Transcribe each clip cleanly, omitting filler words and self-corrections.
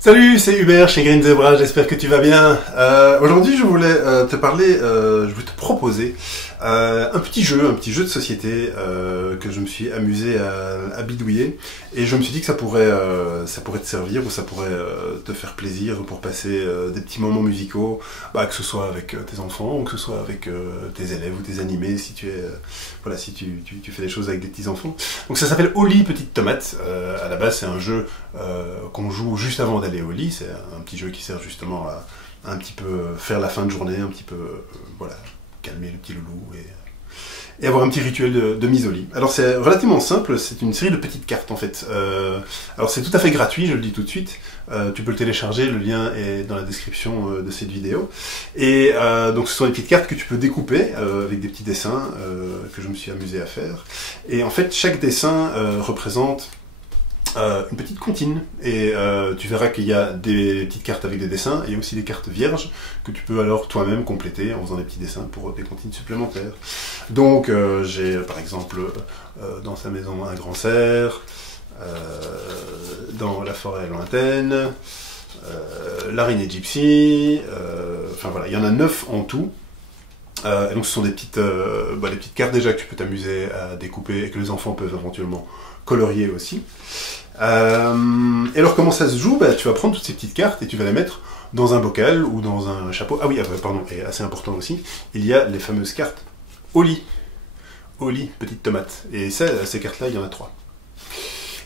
Salut, c'est Hubert chez Green Zebra, j'espère que tu vas bien. Aujourd'hui, je voulais te parler, je voulais te proposer un petit jeu de société que je me suis amusé à bidouiller. Et je me suis dit que ça pourrait te servir ou ça pourrait te faire plaisir pour passer des petits moments musicaux, que ce soit avec tes enfants ou que ce soit avec tes élèves ou tes animés, si tu es, si tu fais des choses avec des petits enfants. Donc ça s'appelle Au lit, petite tomate. À la base, c'est un jeu qu'on joue juste avant d'aller au lit. C'est un petit jeu qui sert justement à un petit peu faire la fin de journée, un petit peu calmer le petit loulou et avoir un petit rituel de mise au lit. Alors c'est relativement simple, c'est une série de petites cartes en fait. Alors c'est tout à fait gratuit, je le dis tout de suite. Tu peux le télécharger, le lien est dans la description de cette vidéo. Et donc ce sont des petites cartes que tu peux découper avec des petits dessins que je me suis amusé à faire. Et en fait chaque dessin représente une petite comptine, et tu verras qu'il y a des petites cartes avec des dessins et aussi des cartes vierges que tu peux alors toi-même compléter en faisant des petits dessins pour des comptines supplémentaires. Donc j'ai par exemple dans sa maison un grand cerf, dans la forêt lointaine, l'araignée gypsy, enfin voilà, il y en a 9 en tout. Et donc ce sont des petites cartes déjà que tu peux t'amuser à découper et que les enfants peuvent éventuellement colorier aussi. Et alors comment ça se joue? Tu vas prendre toutes ces petites cartes et tu vas les mettre dans un bocal ou dans un chapeau. Ah oui, pardon, et assez important aussi, il y a les fameuses cartes au lit. Au lit, petite tomate. Et ces cartes-là, il y en a 3.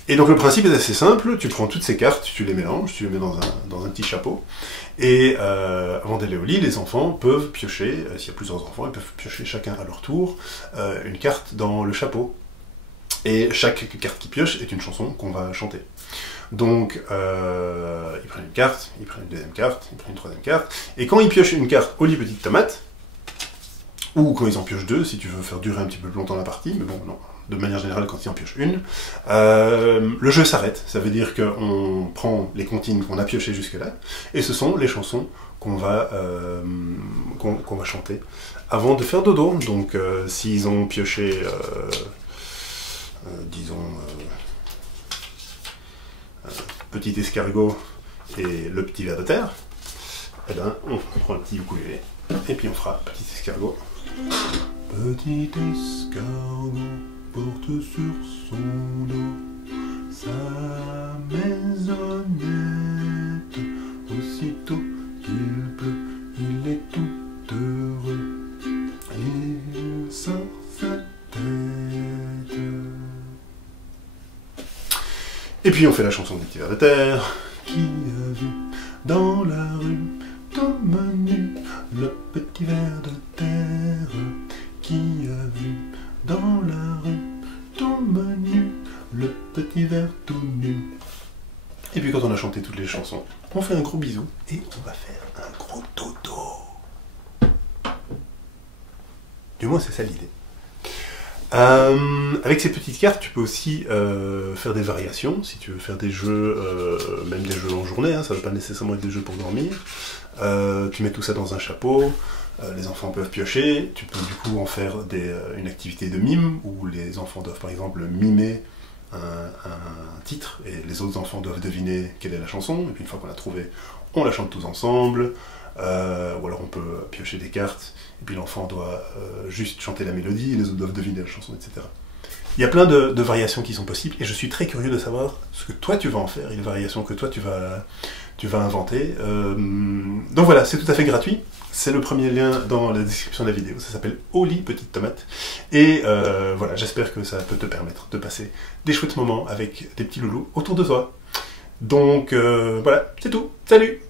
Et donc le principe est assez simple, tu prends toutes ces cartes, tu les mélanges, tu les mets dans un petit chapeau, et avant d'aller au lit, les enfants peuvent piocher, s'il y a plusieurs enfants, ils peuvent piocher chacun à leur tour une carte dans le chapeau. Et chaque carte qu'ils piochent est une chanson qu'on va chanter. Donc, ils prennent une carte, ils prennent une deuxième carte, ils prennent une troisième carte, et quand ils piochent une carte au lit petite tomate, ou quand ils en piochent 2, si tu veux faire durer un petit peu plus longtemps la partie, mais bon, non, de manière générale, quand ils en piochent une, le jeu s'arrête. Ça veut dire qu'on prend les comptines qu'on a piochées jusque-là, et ce sont les chansons qu'on va chanter avant de faire dodo. Donc, s'ils ont pioché... disons, petit escargot et le petit ver de terre, eh ben, on prend le petit ukulélé, et puis on fera petit escargot. Petit escargot porte sur son dos sa maisonnette, aussitôt qu'il pleut, il est tout heureux, il sort sa tête. Et puis on fait la chanson du petit ver de terre. Qui a vu dans la rue tout menu le petit ver de terre? Qui a vu dans la rue tout menu le petit ver tout nu? Et puis quand on a chanté toutes les chansons, on fait un gros bisou et on va faire un gros dodo. Du moins c'est ça l'idée. Avec ces petites cartes, tu peux aussi faire des variations, si tu veux faire des jeux, même des jeux en journée, ça ne veut pas nécessairement être des jeux pour dormir. Tu mets tout ça dans un chapeau, les enfants peuvent piocher, tu peux du coup en faire une activité de mime, où les enfants doivent par exemple mimer un titre, et les autres enfants doivent deviner quelle est la chanson, et puis une fois qu'on l'a trouvée, on la chante tous ensemble. Ou alors on peut piocher des cartes, et puis l'enfant doit juste chanter la mélodie, et les autres doivent deviner la chanson, etc. Il y a plein de variations qui sont possibles, et je suis très curieux de savoir ce que toi tu vas en faire, et les variations que toi tu vas inventer. Donc voilà, c'est tout à fait gratuit, c'est le premier lien dans la description de la vidéo, ça s'appelle Au lit, petite tomate, et voilà, j'espère que ça peut te permettre de passer des chouettes moments avec des petits loulous autour de toi. Donc voilà, c'est tout, salut!